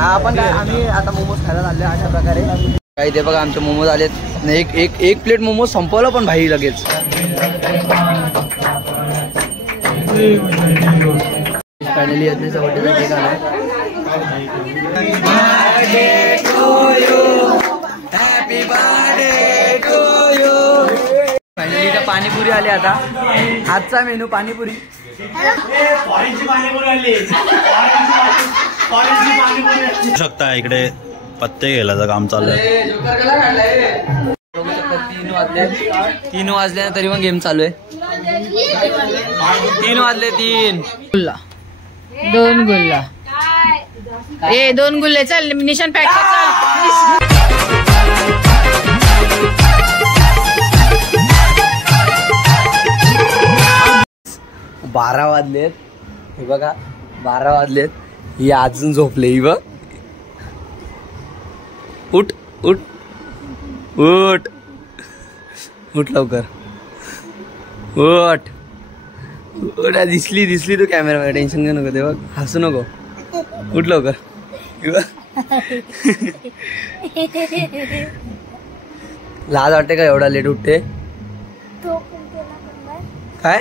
आपण आम्ही आता मोमोज खायला चालले अशा प्रकारे. काही ते बघा आमचे मोमोज आलेत. एक प्लेट मोमोज संपवलं पण भाई लगेच. फायनली यज्ञाचा बर्थडेचा केक आलाय. Happy birthday to you. Finally इथं पाणीपुरी आली. आता आजचा मेनू पाणीपुरी. शकता इकडे पत्ते गेल्याचं काम चाललंय. 3 वाजले तरी पण गेम चालू आहे. 3 वाजले. 3 गुल्ला 2 गुल्ला 2 गुल्ले. चल निशान पॅक कर. 12 वाजलेत. हे बघा 12 वाजलेत. ही अजून झोपले. ही बघ. उठ उठ उठ उठ लवकर उठ उठ. दिसली तू कॅमेरा. टेन्शन घेऊ नको. ते बघ हसू नको. उठ लवकर. लाज वाटते का एवढा लेट उठते. काय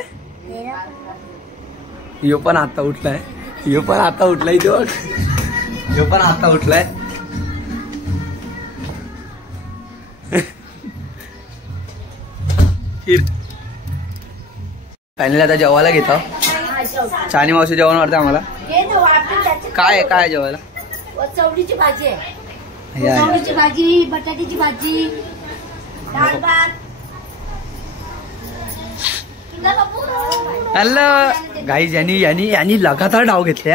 यो पण आता उठलाय. यो पण आता उठलाय. यो पण आता उठलाय. फायनली आता जेवायला घेतो. चानी मावशी जेवण वाटतं आम्हाला. काय काय जेवायला. चवळीची भाजी आहे. चवळीची भाजी, बटाट्याची भाजी, डाळ भात. Hello guys. यांनी लगातार डाव घेतले.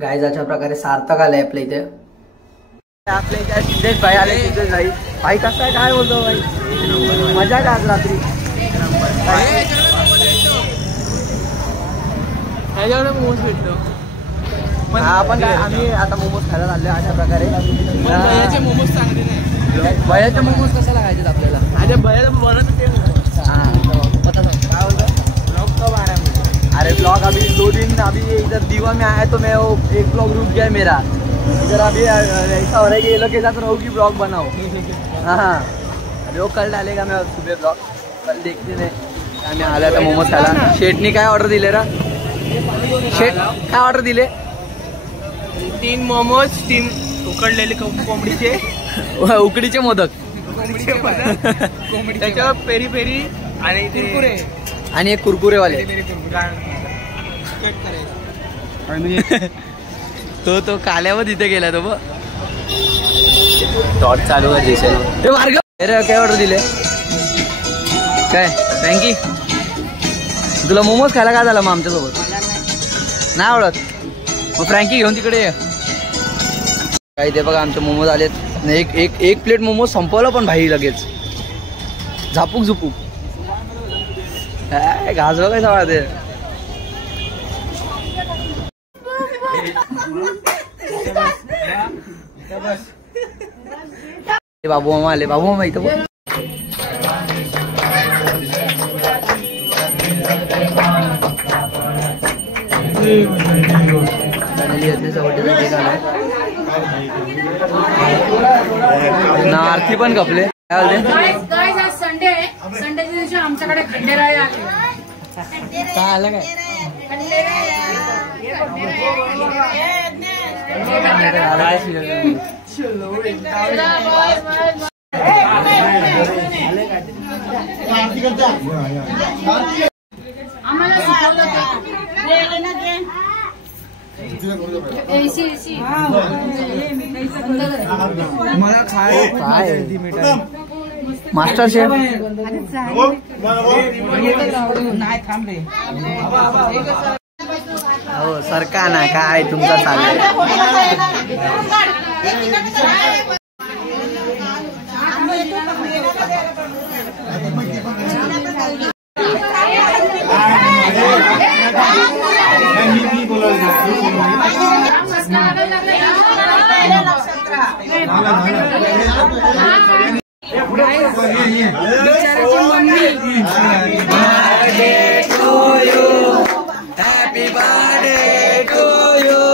गाईज अशा प्रकारे सार्थक आलाय आपल्या इथे. आपल्या इथे सिद्धेश भाई आले. सिद्धेश भाई भाई कसं आहे. काय बोलतो भाई. मजा का आज रात्री. मोमोज भेटतो. आपण आम्ही आता मोमोज खायला चालले अशा प्रकारे. भयाचे मोमोज चांगले नाही. भयाचे मोमोज कशाला खायचे आपल्याला. अरे भयाला बनत ते. अरे ब्लॉग अभी 2 दिन अभी इधर दीवा में आया तो मैं वो एक ब्लॉग रुक गया मेरा. इधर अभी ऐसा हो रहा है कि ये लोग के साथ रहूँगी ब्लॉग बनाओ. हाँ अभी वो कल डालेगा मैं सुबह ब्लॉग. कल देखते नहीं. आम्ही आला तर मोमोज खायला. शेटनी काय ऑर्डर दिले रा. शेट काय ऑर्डर दिले. 3 मोमोज 3 उकडलेले कोंबडीचे. उकडीचे मोदक. त्याच्यावर पेरी पेरी आणि कुरकुरे आणि एक कुरकुरेवाले. तो काल्यावर तिथे गेला. तो डॉट चालू आहे दिसेल. ते मार्ग काय ऑर्डर दिले. काय फ्रँकी तुला मोमोज खायला काय झालं मग आमच्यासोबत. नाही आवडत मग फ्रँकी घेऊन तिकडे ये. काही ते बघा आमचे मोमोज आलेत. एक प्लेट मोमोज संपवलं पण भाई लगेच. झापूक झुपूक. घास बघायचा वाटते. बाबू मामा आले. बाबू मामा इथं बघ. आरती पण कपले. संडे आहे. संडेच्या दिवशी आमच्याकडे खंडेराय आले. काय आलं काय. आम्हाला मला काय मास्टर शेफ. हो सरका ना काय तुमचं चाललंय. birthday to you. Happy birthday to you.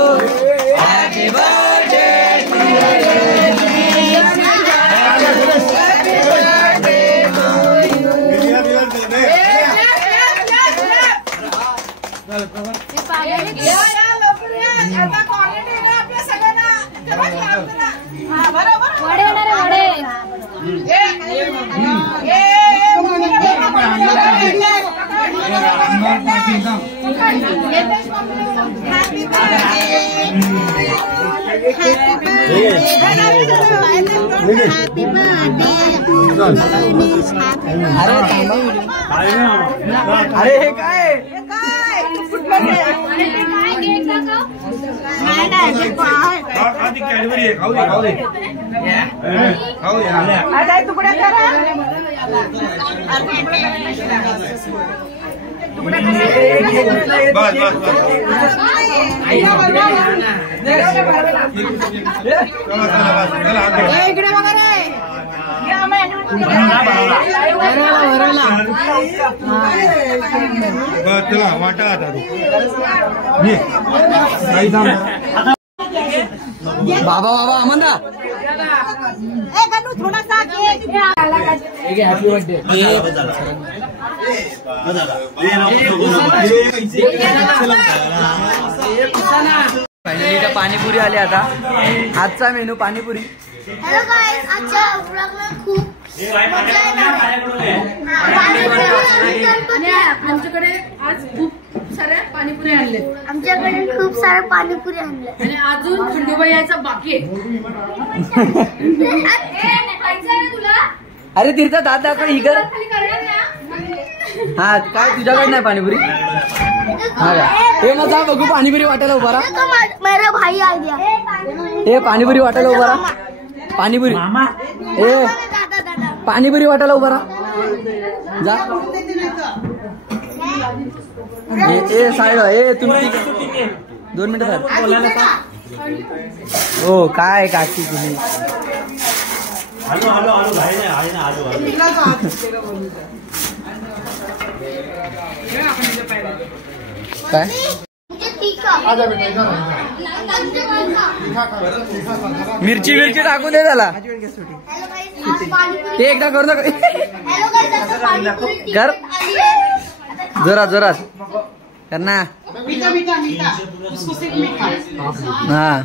अरे हे काय चला वाटा आता बाबा बाबा आमंदा थोडासा हॅपी बर्थडे फायनली का पाणीपुरी आली आता आजचा मेनू पाणीपुरी. हॅलो गाईस, आजच्या व्लॉगला खूप मजा येणार आहे. आणि आमच्याकडे आज खूप साऱ्या पाणीपुरी आणले. आमच्याकडे खूप सारे पाणीपुरी आणले आणि अजून खंडोबा यायचा बाकी आहे. तुला अरे तिरचा दात दाखव इकडं. हा काय तुझ्याकडे नाही पाणीपुरी? हा का हे मग जा बघू पाणीपुरी वाटायला उभा राहा. मेरा भाई आ गया. हे पाणीपुरी वाटायला उभा राहा. पाणीपुरी ए पाणीपुरी वाटायला उभा राहा. जा ए साईड ए तुम्ही 2 मिनिटं हो काय काकी तुम्ही काय मिरची मिरची टाकून दे त्याला. ते एकदा करू नका कर जोरात जोरात कर ना. हा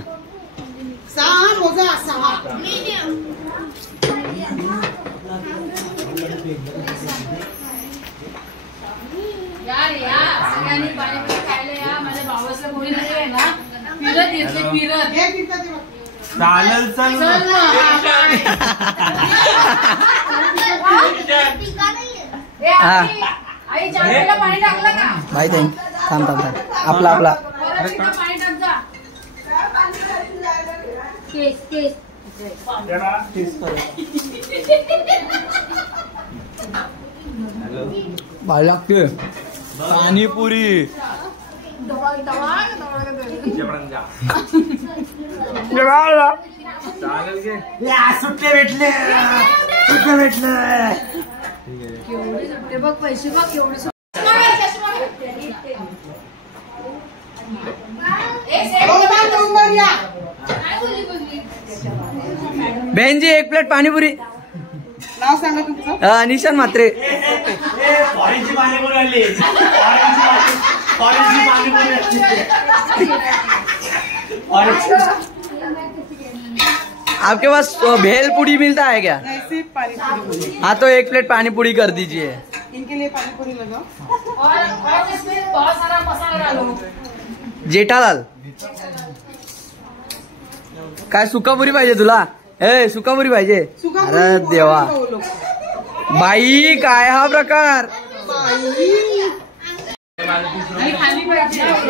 यार या सगळ्यांनी पाणीपुरी खायला या. माझ्या भावाचं कोणी नाही आहे ना फिरत येते फिरत चालेल चल आई चहा पाणी टाकलं का भाई थँक थांब थांब थांब आपला आपला पाणी टाक जा. केस केस भाई लागते पाणीपुरी. सुट्टे भेटले सुट्टे भेटले. केवढे बघ पैसे बघ एवढे. बहन जी 1 प्लेट पाणीपुरी. नाव सांगा तुमचं. निशान मात्रे. आपके पास भेल पूड़ी मिलता है क्या? सिर्फ पानीपुरी. हाँ तो 1 प्लेट पानी पूरी कर दीजिए. इनके लिए पानीपुरी लगाओ. और इसमें बहुत सारा मसाला डालो. जेठालाल काय सुकापुरी पाहिजे तुला? ए सुकापुरी पाहिजे. अरे देवा बाई काय हा प्रकार.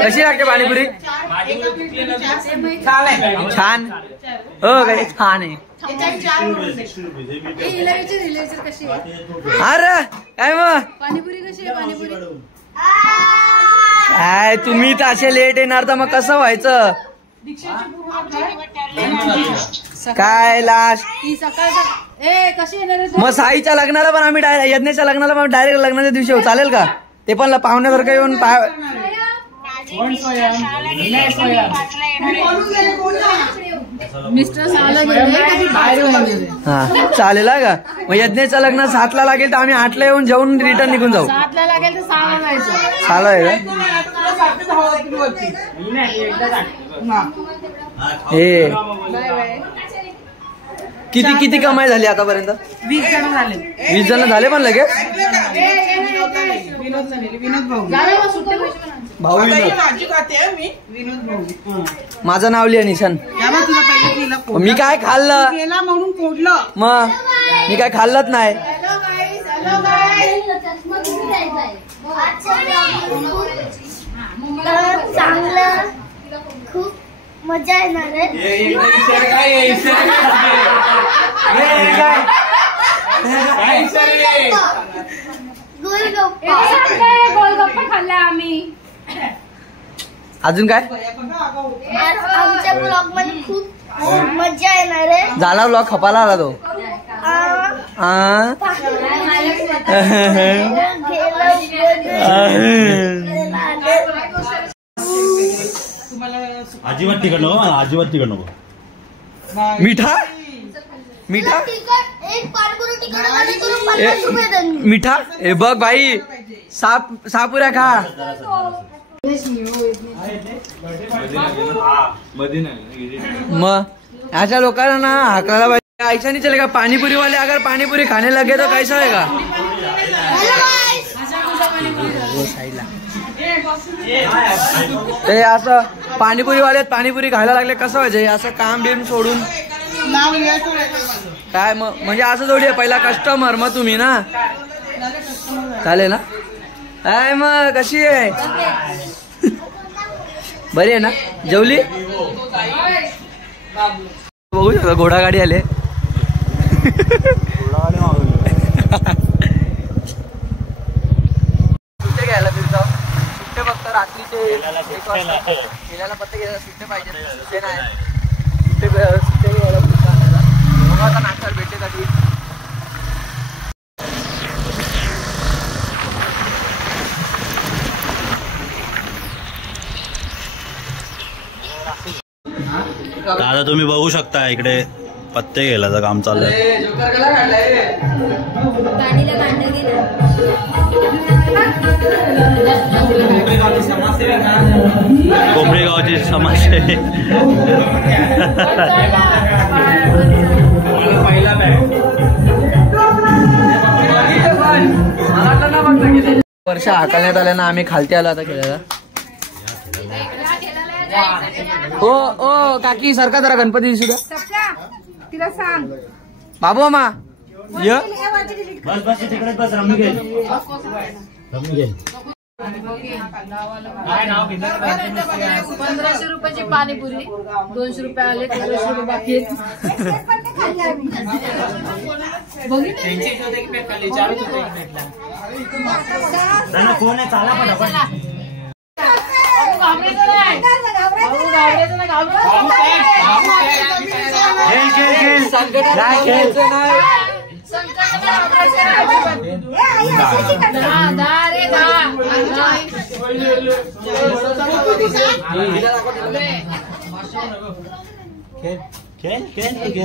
कशी लागते पाणीपुरी? छान हो काय छान आहे. कशी आहे अरे काय मग पाणीपुरी कशी आहे पाणीपुरी? काय तुम्ही तर असे लेट येणार तर मग कसं व्हायचं? काय लास्ट ती सकाळ ए कशी येणार आहे तू? मग साईच्या लग्नाला पण आम्ही यज्ञाच्या लग्नाला पण डायरेक्ट लग्नाच्या दिवशी येऊ चालेल का? ते पण पाहुण्यासारखं येऊन मिस्टर सहाला गेले हा चालेल का? मग यज्ञाच्या लग्न 7ला लागेल तर आम्ही 8ला येऊन जेवून रिटर्न निघून जाऊ. 7ला लागेल तर 6ला जायचं. 6ला आहे का? हे किती किती कमाई झाली आतापर्यंत? 20 जण झाले. 20 जण झाले पण लगेच. विनोद भाऊ. भाऊ भाजी खाते मी. विनोद भाऊ. माझं नाव लिहा निशान. तुला हिला मी काय खाल्लं गेला म्हणून फोडलं. मग मी काय खाल्लंच नाही. चांगलं खूप मजा येणार आहे. गोलगप्पा खाल्ला आम्ही. अजून काय आमच्या ब्लॉग मध्ये खूप मजा येणार आहे. झाला ब्लॉग खपाला आला तो. अजिबात तिकड नको, अजिबात तिकड नको. मिठा मिठा एक पाणीपुरी तिखट आणि करून 50 रुपये देईन. मिठा हे बघ भाई सापुऱ्या खा. मग ऐसा लोकांना ना हाकलायला पाहिजे. ऐसा नहीं चलेगा. पानीपुरी वाले अगर पानीपुरी खाने लगे तो कैसा होगा. ते असं पाणीपुरी वाले पाणीपुरी खायला लागले कसं व्हायचं. असं काम बिम सोडून काय मग म्हणजे असं जोडी आहे. पहिला कस्टमर मग तुम्ही ना चालेल ना. काय मग कशी आहे. बरी आहे ना. जेवली. बघू शकता घोडागाडी आले. सुट्टे घ्यायला फिरतो. सुट्टे फक्त रात्रीचे 1 वाजता गेल्याला पत्ते घ्यायला सुट्टे पाहिजे. सुट्टे नाही. सुट्टे घ्यायला फिरतो. आता नाश्त्याला भेटते कधी. दादा तुम्ही बघू शकता इकडे पत्ते गेल्याचं काम चाललंय. कोंबडी गावची समाजसेवी. वर्ष हाकलण्यात आल्या ना. आम्ही खालती आलो आता खेळायला. ओ काकी सारखा जरा गणपती सुद्धा तिला सांग बाबू मा य बस बस तिकडे बस. रमी घे रमी घे. 1500 रुपयाची पाणीपुरी 200 रुपये आले. 1300 रुपये बाकी आहेत. कोण आहे चाला पण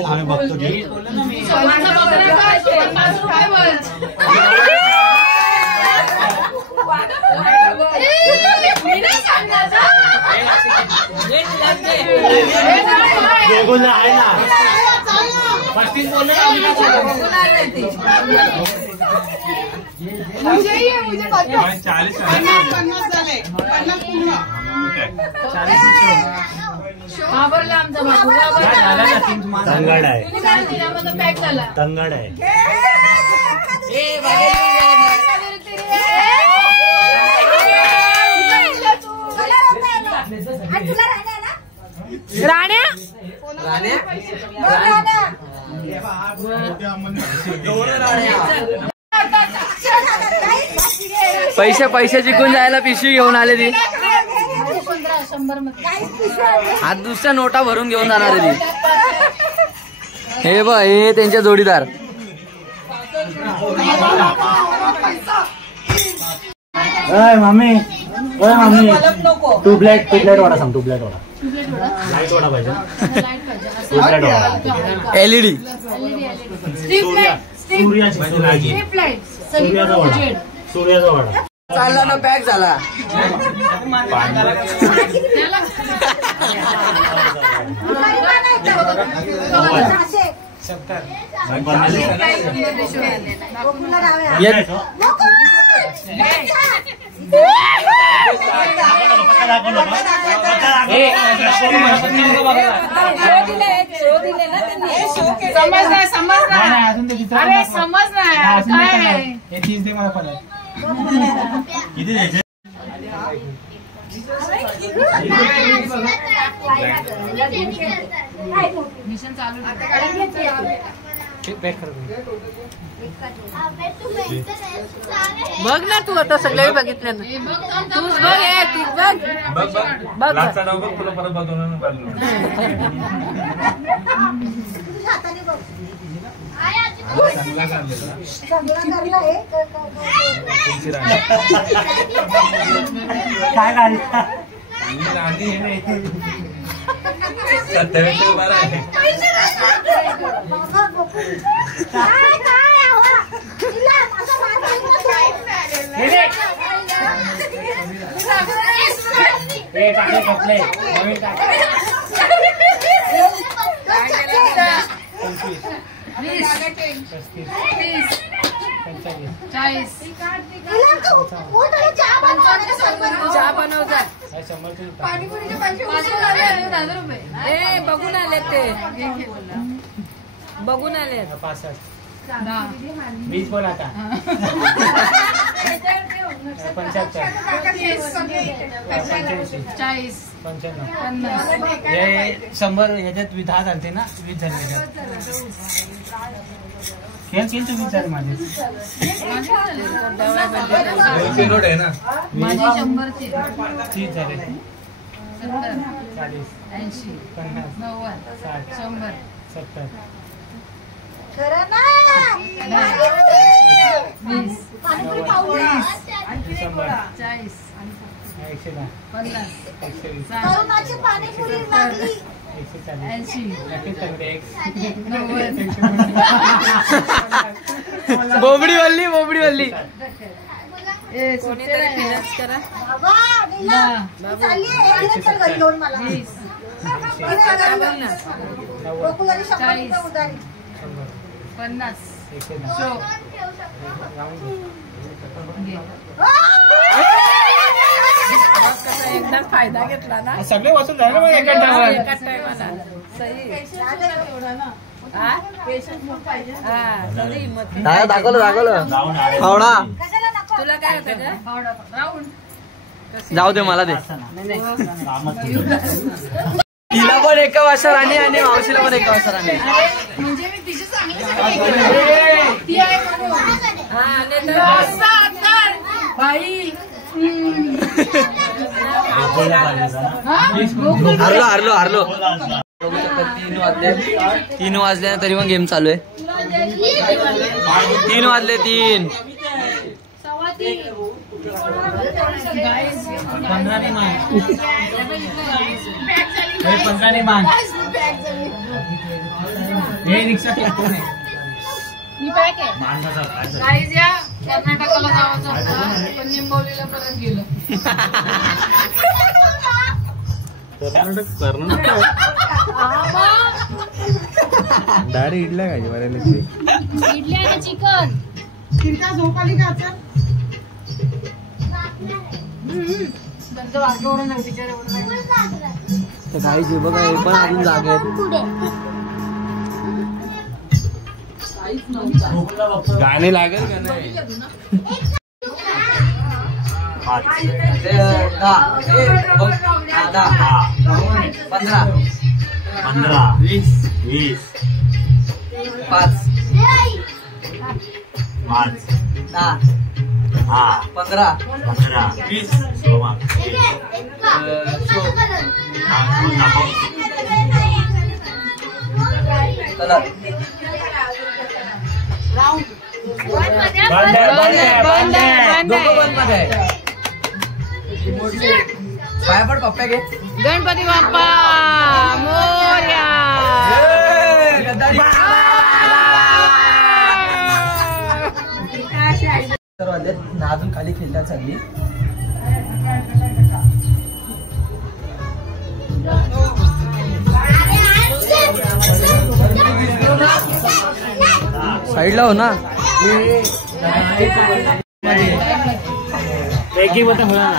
आम्ही बघतो की आहे ना. तंगड आहे. पॅक झाला. तंगड आहे. राण्या पैसे जिंकून जायला पिशवी घेऊन आले ती. 100 आज दुसऱ्या नोटा भरून घेऊन जाणार आहे ती. हे बघ हे त्यांचे जोडीदार. Mummy mummy two plate vada सांग. Two plate vada. Light vada पाहिजे. Two plate vada. LED सूर्याचा वडा. सूर्याचा वडा चालला ना. पॅक झाला. समज नाही समज नाही, नाही अजून ते विचारून अरे दाखवा. समज नाही अजून काय ते आहे? काय? हे 30 दे मला परत. किती द्यायचे? मिशन चालू पॅक कर. बघ ना तू आता सगळे बघितले ना तूच बघ हे तूच बघ बघ लाचा डाव बघ तुला परत बघून बाजूला. काय गाडी? हे टाकले कपडे नवीन टाक. 20 30 40 चहा बनवता 1000 रुपये ए बघून आले ते बघून आले 65 10 20 बोल आता. 75 40 95 हे 100 याच्यात 10 झालते ना 20 झाले याच्यात. खेळ केल तुम्ही चाल माझे नोट आहे ना. माझी 100 ची 30 झाले 70 40 80 50 90 60 100 70 20 100 40 110 50 120 पाणीपुरी लागली 140 80 नक्कीच चांगले 90 बोबडी वल्ली कोणीतरी फिनच करा बाबा नीला चालली आहे चल घरी घेऊन मला 20 बघ ना गोकुळाने 100 उधारी 50 110 शो बघ कसा एकदा फायदा घेतला ना सगळे वसूल झाले मग एका टायमाला. एकाच टायमाला सही हा सही हिंमत दाखवलं फावडा तुला काय होतं का राऊंड जाऊ दे मला दे तिला पण एका वाजता राणी आणि मावशीला पण एका वाजता राणी म्हणजे मी तिची चांगली ती आहे म्हणून हा आले तर बाई हारलो बघू शकता 3 वाजले तरी पण गेम चालू आहे 3 वाजले 3 15 ने मान 15 ने मान हे रिक्षा टेकतो नाही. ही पॅक आहे गाईज या कर्नाटकाला जायचं होतं पण निंबोलीला परत गेलो दाढी इडल्या काय बऱ्याला इडली आणि चिकन तिला झोप आली का आता त्यांचं वाटलं एवढं नाही बिचार एवढं नाही काही जे बघा हे पण अजून जागे आहेत गाणे लागेल का नाही? 15 20 5 10 15 20 पायापड पप्प्या घे गणपती बाप्पा मोरया अजून खाली खेळतात चालली साईडला हो ना एक होता ना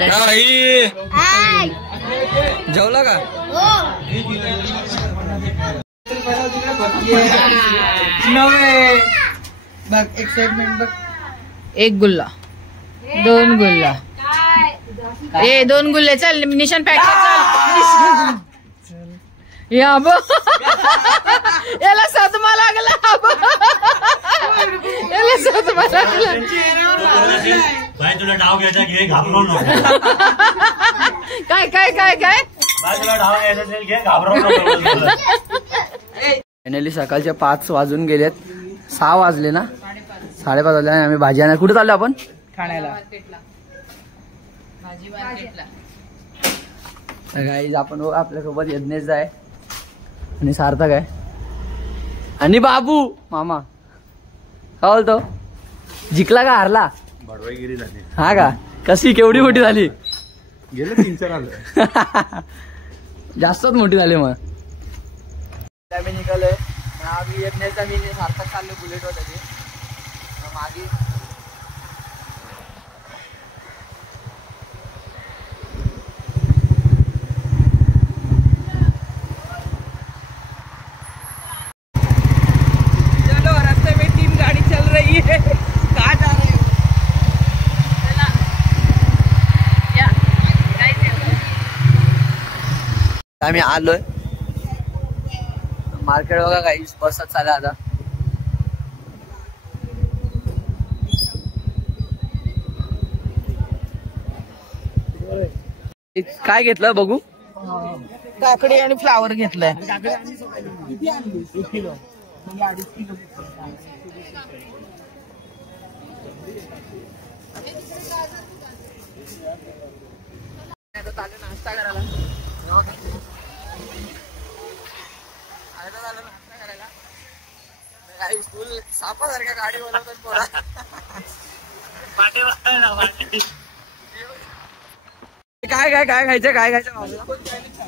हाय. जेवला का? हो. नवे बघ एक्साइटमेंट बघ. एक गुल्ला, 2 गुल्ला, 2 गुल्ले. चल निशान पॅक कर. चल या बो याला सदमा लागला. याला सदमा लागला. भाई तुला डाव घ्यायचा घे, घाबरू नको. काय काय काय काय भाई तुला डाव घ्यायचा असेल घे, घाबरू नको. फायनली सकाळचे 5 वाजून गेलेत. 6 वाजले ना, 5:30 वाजले. आम्ही भाजी आणायला कुठे चाललो आपण? ठाण्याला. भाजी मार्केटला. गाईज आपण आपल्यासोबत यज्ञेश आहे आणि सार्थक आहे आणि बाबू मामा. काय बोलतो? जिंकला का हारला? बडवाईगिरी झाली. हा का? कशी केवढी मोठी झाली? गेलं 3-4 आलं. जास्तच मोठी झाली. मग आम्ही निघालोय. आम्ही यज्ञेशचा मी सार्थक चाललो बुलेटवर. त्याची मागे आम्ही आलोय मार्केट. बघा काही बसत चालला आता. काय घेतलं बघू? काकडी आणि फ्लावर घेतलंय. नाश्ता करायला स्कूल सापासारख्या गाडी बनवतात पोरा. काय काय काय खायचं? काय खायचं बाबूला?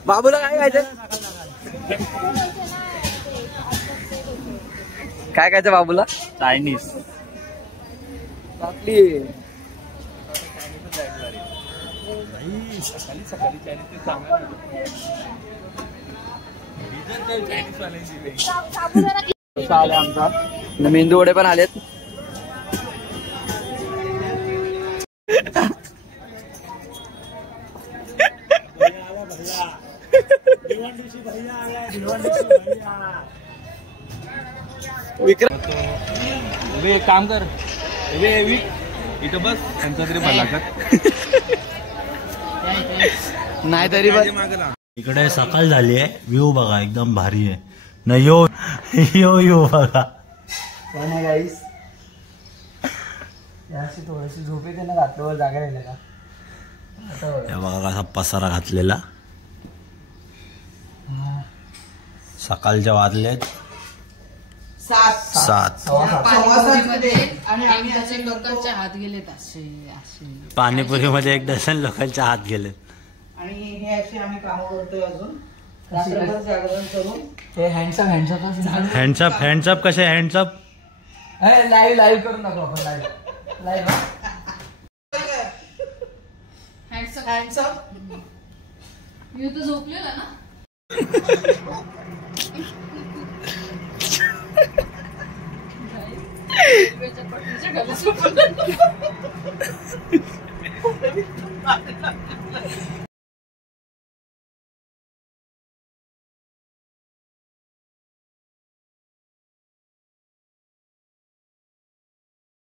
बाबूला काय खायचं? काय खायचं बाबूला? चायनीज. आपली सकाळी चायनीज ते सांगा. आले आमचा. मेंदू वडे पण आलेत. विक्रम एक काम कर, इथं बस त्यांचा तरी भला कर. नाही तरी पण इकडे सकाळ झाली आहे. व्ह्यू बघा एकदम भारी आहे ना. यो यो यो बघा. नाही गाईस याशी थोडीशी झोप येते ना रात्रभर जागा राहिल्या का. हे बघा कसा पसारा घातलेला. सकाळच्या वाजलेत 7. आणि आम्ही असे लोकांच्या हात गेलेत. असे असे पाणीपुरीमध्ये 1 डझन लोकांच्या हात गेले. आणि हे असे आम्ही काम करतोय अजून रात्रभर जागरण करून. हे हँडसअप हँड्सअप कसे हँड्सअप लाईव्ह करून दाखव आपण. लाईव्ह हँडसअप. यू तर झोपलेला ना.